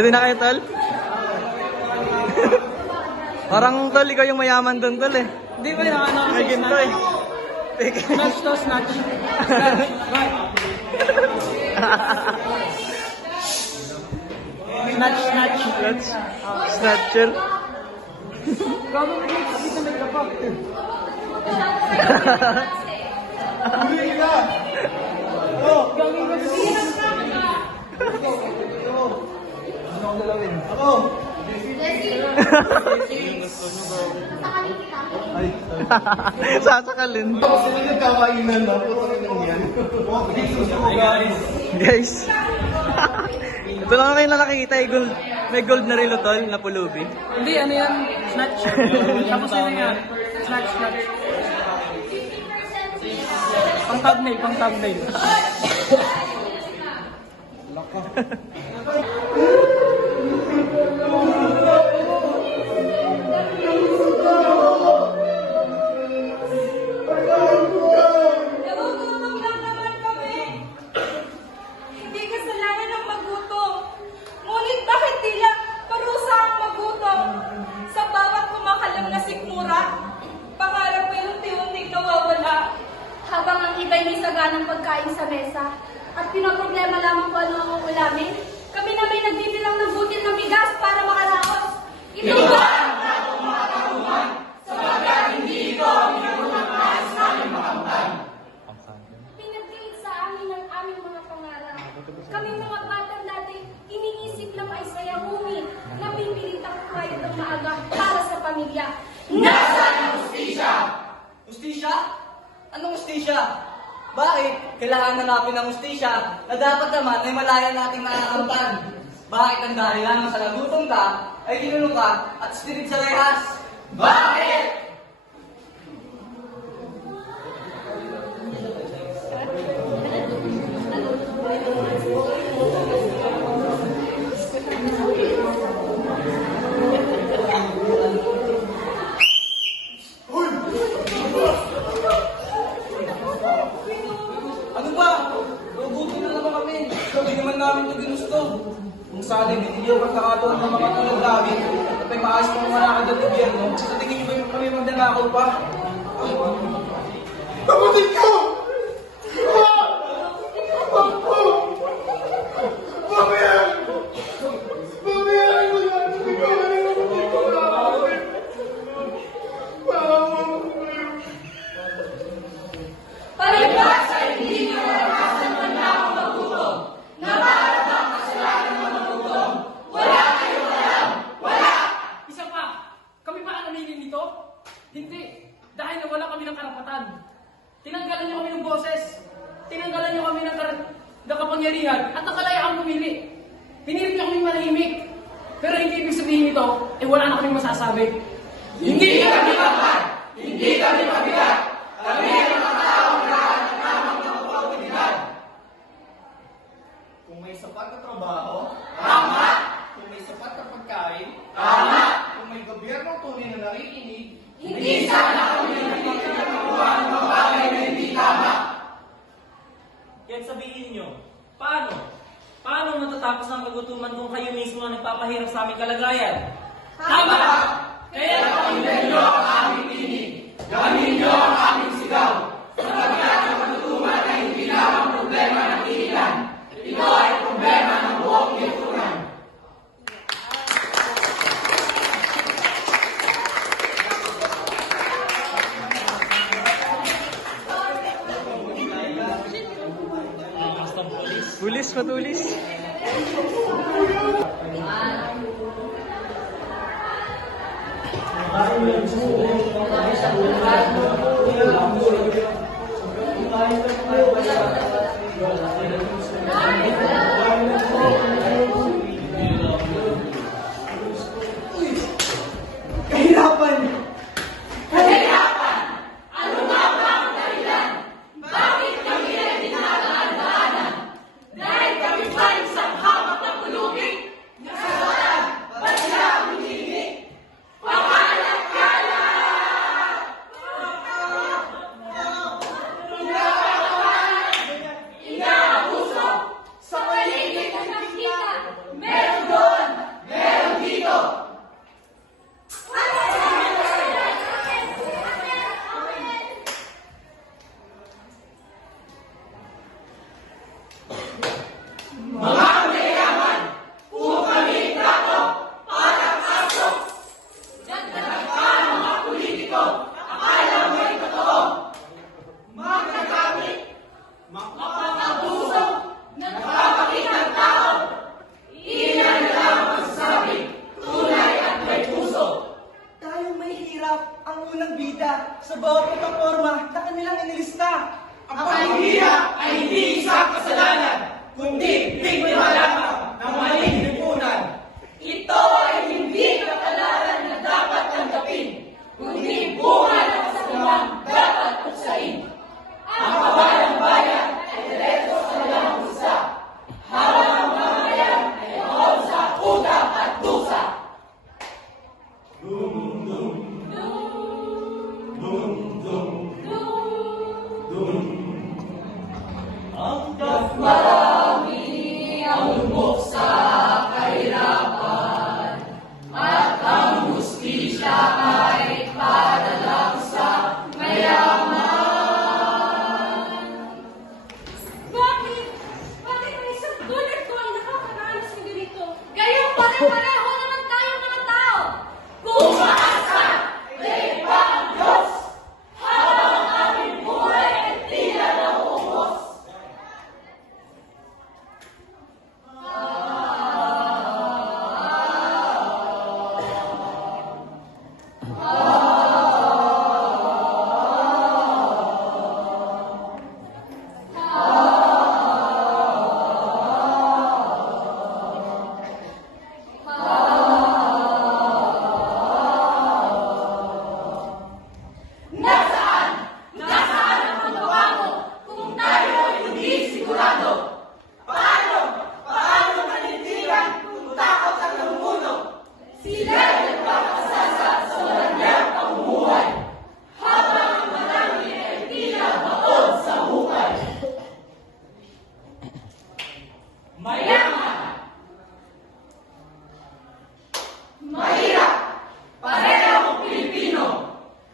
Ready na kayo, tol? Parang, tol, ikaw yung mayaman doon, tol, eh. Hindi ba yung ano? May ginto, eh. Snatch to snatch. Snatch. Snatcher. Gago mo dito may kapap. Huli ka! Oh, gawin ko dito. Ano ang dalawin? Ako! Sasakalin. Tapos sila nagkakainan na. Puto rin yung yan. Guys. Ito lang kayo na nakikita, may gold na relo, tol, na pulubi. Hindi, ano yan? Snatch. Tapos ano yan? Snatch. Pang thumbnail. Nagugutom lang naman kami. Hindi kasalanan ng magutom. Ngunit bakit tila parusa ang magutom? Sa bawat kumakalam na sikmura, pangarap ay unti-unting nawawala. Habang ang iba'y may saganang pagkain sa mesa at pinaproblema lamang kung ano ang ulamin, kami na may nagbibilang ng butil ng bigas para makaraos. Ito ba ang bagong mga karuman? Sabagat hindi ito ang inunang nais namin makamtan. Pinagdiin sa amin ang aming mga pangarap. Kaming mga batang dati, iniisip lang ay saya, ngunit napipilit ang kaya ng maaga para sa pamilya. Nasaan ang hustisya? Hustisya? Anong hustisya? Bakit? Kailangan hanapin ng hustisya na dapat naman ay malaya nating nakakamtan. Bakit ang dahil lamang sa nagutom ka, ay ginulong ka at spirit sa rehas? Bakit? Ano ba? Nagugutom na naman kami. Hindi naman namin ito ginusto. Kung sali, binigyan ang pagkakataon ng mga tulad namin at may maayos pang malakad ng gobyerno, sa tingin niyo ba yung kami magdanakaw pa? Kapatid ko! Mamayan! Mamayan mo na! Hindi ko alam yung kapatid ko na ako. Palibhas ay hindi nyo naranasan man lang ang magutom. Na para bang kasalanan ng magutom? Wala kayong alam! Wala! Isa pa, kami pa ang namili nito? Hindi, dahil nawala kami ng karapatan. Tinanggalan niyo kami ng boses. Tinanggalan niyo kami ng kapangyarihan at nakalayaan pumili. Pinilit niyo kami manahimik. Pero hindi ibig sabihin nito, wala na kaming masasabi. Hindi kami kapal! Hindi kami mabigat! Kami ay mga taong lahat ng tamang oportunidad. Kung may sapat na trabaho, Tama! kung may sapat na pagkain, Tama! kung may gobyernong tunay na nakikinig, Hindi sana kami Nagagawa ng mga bagay na hindi tama. Yan sabihin nyo, paano? Paano natatapos ang kagutuman kung kayo mismo ang nagpapahirap sa aming kalagayan? Tama! Kaya pakinggan niyo ang aming tinig. Gawin niyo ang aming sigaw. Sapagkat ang kagutuman ay hindi lamang problema ng ilan. Ito ay problema ng buong lipunan. Pulis, matulis. Kahirapan! Ano nga ba ang dahilan? Bakit kami ay dinadaan-daanan? Dahil kami pa'y isang hamak na pulubi. Nasasaktan, ba't siya ang hinihingi? Pakalat-kalat! Inaabuso sa may sa bawat plataforma na kanilang inilista. Ang panghihiya ay hindi isang kasalanan, kundi biktima lamang ng maling lipunan. Ito ay hindi kapalaran na dapat tanggapin, kundi bunga ng kasalamang dapat puksain. Ang kawalang bayan ay diretso sa walang husga, habang ang mamamayan ay bawal sa utak at dusa. Marami ang lumok sa kahirapan, at ang hustisya ay padalang sa mayaman. Bakit? Bakit may isang tulad ko ang nakakaranas ng ganito? Gayong pare-pareho naman tayong mga tao. Kung maasa, may iba ang Diyos. Habang ang aming buhay ay tila nauubos. Nasaan? Nasaan ang paggawa mo kung tayo ay hindi sigurado? Paano manindigan kung takot ang namumuno? Sila ay nagpapasasa sa walang niyang pamumuhay, habang ang marami ay tila baon sa hukay. Mayaman! Mahirap! Parehong Pilipino!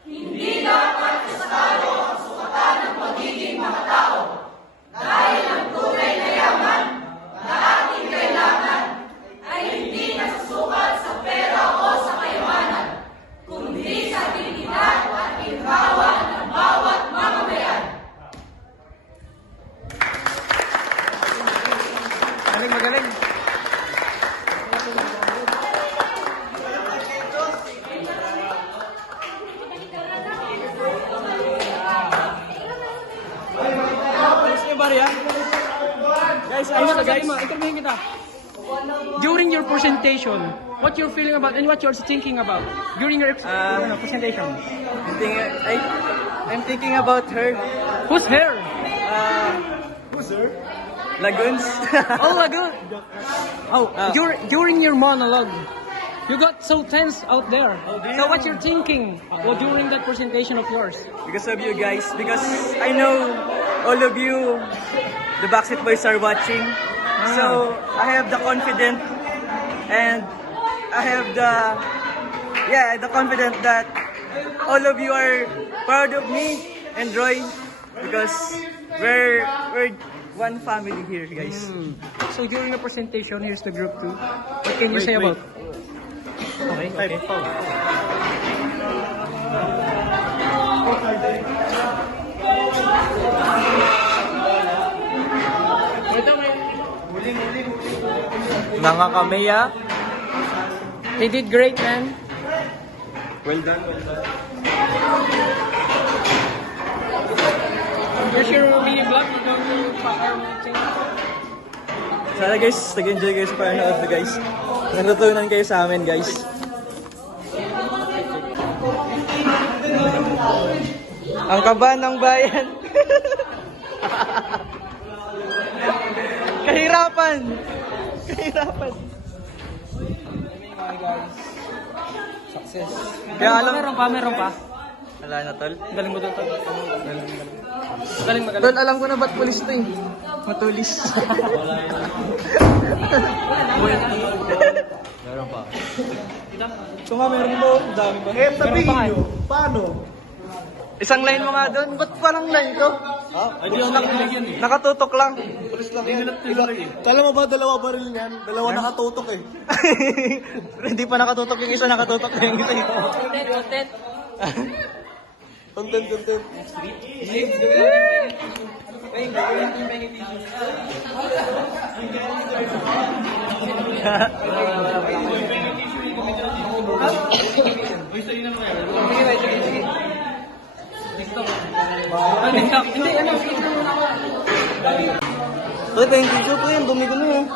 Hindi dapat estado ang sukatan ng pagiging makatao. Dahil ang tunay na yaman na ating kailangan ay hindi nasusukat sa pera o sa kayamanan, kundi sa dignidad at ginhawa ng bawat mamamayan. Magaling. Guys, yung bari ha? Guys, ayos na guys. Interviewin kita. During your presentation, what you're feeling about and what you're thinking about during your presentation? I'm thinking about her. Who's here? Lagoons. Oh my God! Oh, during your monologue, you got so tense out there. So what you're thinking during that presentation of yours? Because of you guys. Because I know all of you, the Backstreet Boys are watching. So I have the confidence and I have the confidence that all of you are proud of me and Roy because we're one family here, guys. So during the presentation, here's the group 2. What can you say about? Okay. Mga kameya. They did great, man. Well done. Here's your mini vlog. Sana guys, nag-enjoy kayo sa panonood na guys. Natutunan kayo sa amin guys. Ang kaba ng bayan. Kahirapan. Kahirapan. Success. Kaya alam, Meron pa. wala na tol. Galing mo doon, tol. Galing. Tol, alam ko na ba't pulis to eh. Matulis. Meron pa. So nga, meron mo. Dami pa. Eh, sabihin nyo, paano? Isang line mo nga doon. Ba't parang line ko? Ay, di ako nakikinig yan eh. Nakatutok lang. Pulis lang yan. Kala mo ba dalawa baril niyan? Dalawa nakatutok eh. Hindi pa nakatutok yung isa, nakatutok na yung isa. Content. Content. Hindi, ano, sige muna ako. Pre, thank you, pre. Ang dumi ko na yun.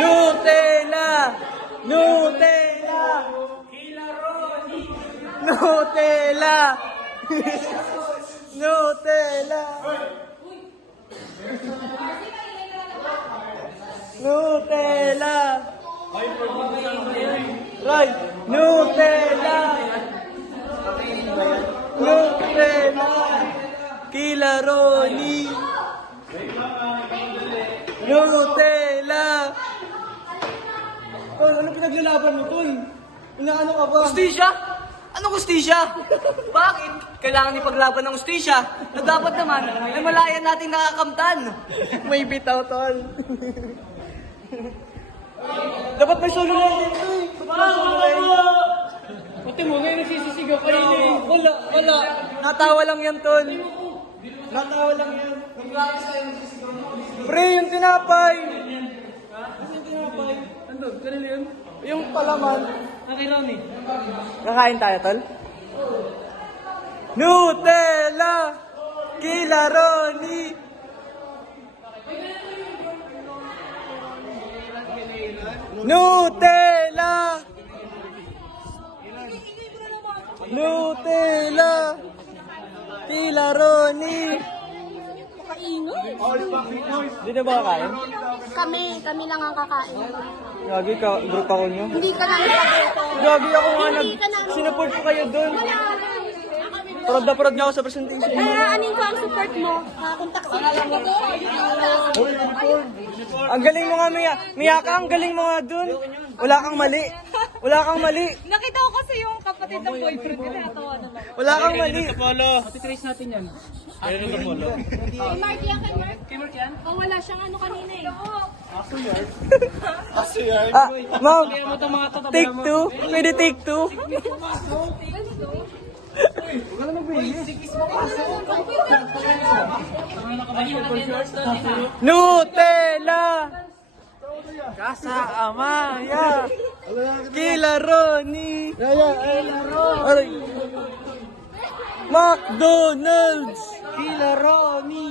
Nutella! Nutella! Nutella! Nutella! Nutella! Right! Nutella! Nutella! Kilaroni! Nutella! Tol, ano pinaglalaban mo, Tol? Inaano ka ba? Ustisya? Anong ustisya? Bakit? Kailangan ipaglaban ng ustisya na dapat naman ay malaya nating nakakamtan. May bitaw, Tol. Dapat may solo line dito eh. Dapat may solo line. Pati mo, ngayon nagsisisigaw kayo eh. Wala. Natawa lang yan, Tol. Natawa lang yan. Pre, yung tinapay. Yung tinapay. Ano, kanila yun? Yung palaman. Kay Ronnie. Kakain tayo, Tol? Nutella! Kilaroni! Nutella! Nutella! Kilaroni! Hindi na ba kakain? Kami lang ang kakain. Gagi ka, group ako nyo. Hindi ka namin paborito. Gagi ako nga Hindi ka namin- sinupport ko kayo dun. Parad na parad nga ako sa presentation. Anin ko ang support mo. Kontak sila lang ako. Ang galing mo nga, Miyaka, ang galing mo nga dun. Wala kang mali. Wala kang mali. Nakita ko kasi yung kapatid ng boyfriend ko, natawa naman. Wala kang mali. Titrace natin yan. Kay Mark yan, kay Mark. Kay Mark yan? Oh, wala siyang ano kanina eh. Ma'am, Kaya mo itong mga to, take two. Pwede take two. Nutella! Casa Amaya! Kilaroni! Aray! McDonald's! Kilaroni!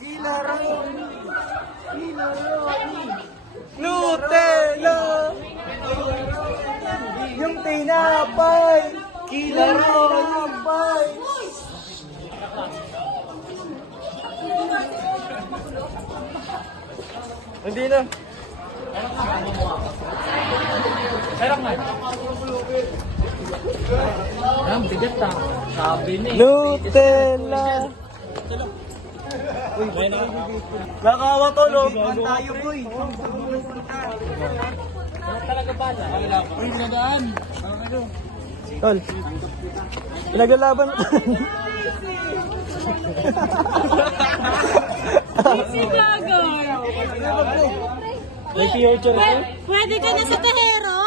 Kilaroni! Kilaroni! Nutella! Yung tinapay! Kilaroni! Hindi na. Ang bigat ta. Sabi ni. Nutella! Nakawa to, no? Tayo, boy. Tol, pinaglalaban. Si Vlogger. May future ko. Pwede ka na sa Tehero.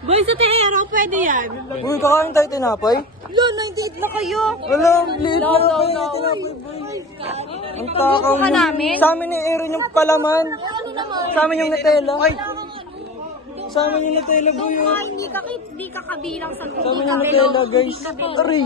Boy, sa Tehero, pwede yan. Uy, kakain tayo tinapay. Lo, 98 na kayo. Wala, liit na lang kayo tinapay, boy. Ang takaw ka nyo. namin? Sa amin ni Aaron yung palaman. Ano naman? Sa amin yung Nutella. Ay, sa amin yung Nutella, boy. oh. Ay, hindi ka kabilang sa Sa amin yung Nutella, guys. Aray.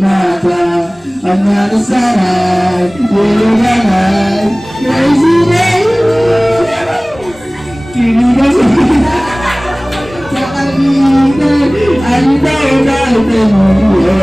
Mata ang nakasaray, huluganay, crazy day. Kinigas sa kagitan, ay daw dahil tayo